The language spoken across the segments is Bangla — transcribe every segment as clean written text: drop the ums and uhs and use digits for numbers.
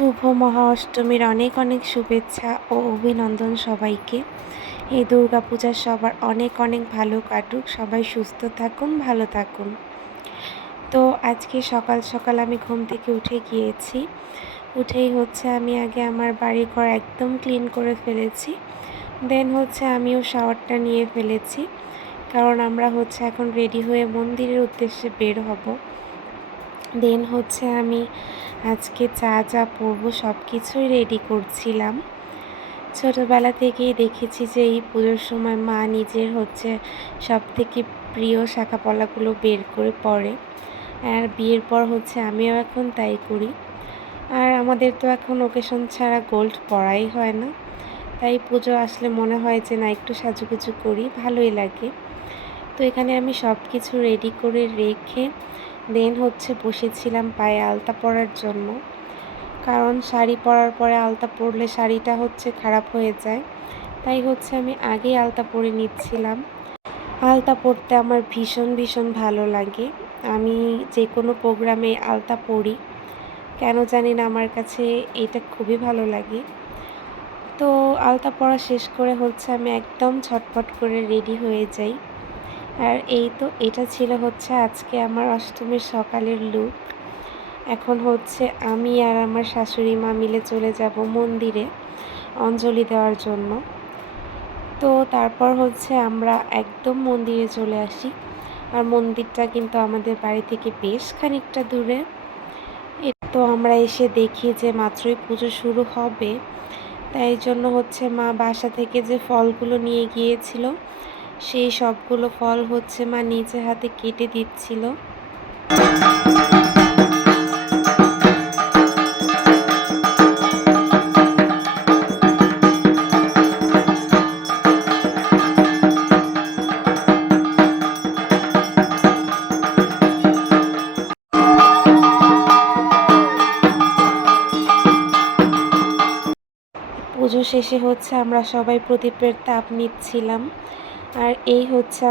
শুভ মহা অষ্টমীর অনেক অনেক শুভেচ্ছা ও অভিনন্দন সবাইকে। এই দুর্গাপূজা সবার অনেক অনেক ভালো কাটুক, সবাই সুস্থ থাকুন, ভালো থাকুন। তো আজকে সকাল সকাল আমি ঘুম থেকে উঠে গিয়েছি। উঠেই আমি আগে আমার বাড়িঘর একদম ক্লিন করে ফেলেছি। দেন আমিও শাওয়ারটা নিয়ে ফেলেছি, কারণ আমরা এখন রেডি হয়ে মন্দিরের উদ্দেশ্যে বের হব। দেন আমি আজকে যা পরবো সব কিছুই রেডি করছিলাম। ছোটোবেলা থেকেই দেখেছি যে এই পুজোর সময় মা নিজের সব থেকে প্রিয় শাখা পলাগুলো বের করে পরে, আর বিয়ের পর আমিও এখন তাই করি। আর আমাদের তো এখন ওকেশন ছাড়া গোল্ড পরাই হয় না, তাই পুজো আসলে মনে হয় যে না একটু সাজুগুজু করি, ভালোই লাগে। তো এখানে আমি সব কিছু রেডি করে রেখে দেন বসেছিলাম পায়ে আলতা পরার জন্য, কারণ শাড়ি পরার পরে আলতা পরলে শাড়িটা খারাপ হয়ে যায়। তাই আমি আগেই আলতা পরে নিচ্ছিলাম। আলতা পরতে আমার ভীষণ ভীষণ ভালো লাগে। আমি যে কোনো প্রোগ্রামে আলতা পরি, কেন জানি না আমার কাছে এটা খুবই ভালো লাগে। তো আলতা পরা শেষ করে আমি একদম ছটফট করে রেডি হয়ে যাই। আর এই তো এটা ছিল আজকে আমার অষ্টমীর সকালের লুক। এখন আমি আর আমার শাশুড়ি মা মিলে চলে যাব মন্দিরে অঞ্জলি দেওয়ার জন্য। তো তারপর আমরা একদম মন্দিরে চলে আসি। আর মন্দিরটা কিন্তু আমাদের বাড়ি থেকে বেশ খানিকটা দূরে। তো আমরা এসে দেখি যে মাত্রই পুজো শুরু হবে, তাই জন্য মা বাসা থেকে যে ফলগুলো নিয়ে গিয়েছিল সেই সবগুলো ফল মা নিজে হাতে কেটে দিচ্ছিল। পুজো শেষে আমরা সবাই প্রদীপের তাপ নিচ্ছিলাম। আর এই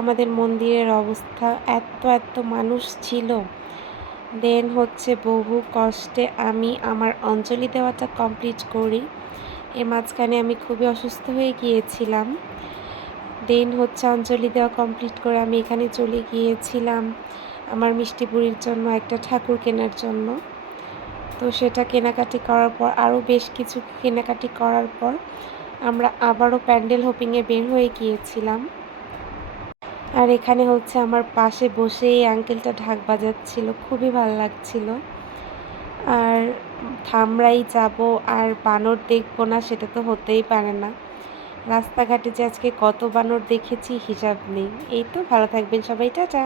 আমাদের মন্দিরের অবস্থা, এত মানুষ ছিল। দেন বহু কষ্টে আমি আমার অঞ্জলি দেওয়াটা কমপ্লিট করি। এর মাঝখানে আমি খুবই অসুস্থ হয়ে গিয়েছিলাম। দেন অঞ্জলি দেওয়া কমপ্লিট করে আমি এখানে চলে গিয়েছিলাম আমার মিষ্টি বুড়ির জন্য একটা ঠাকুর কেনার জন্য। তো সেটা কেনাকাটি করার পর আরও বেশ কিছু কেনাকাটি করার পর আমরা আবারও প্যান্ডেল হোপিংয়ে বের হয়ে গিয়েছিলাম। আর এখানে আমার পাশে বসে এই আঙ্কেলটা ঢাক বাজাচ্ছিল, খুবই ভালো লাগছিল। আর ধামরাই যাব আর বানর দেখবো না সেটা তো হতেই পারে না। রাস্তাঘাটে যে আজকে কত বানর দেখেছি হিসাব নেই। এই তো, ভালো থাকবেন সবাই, টাটা।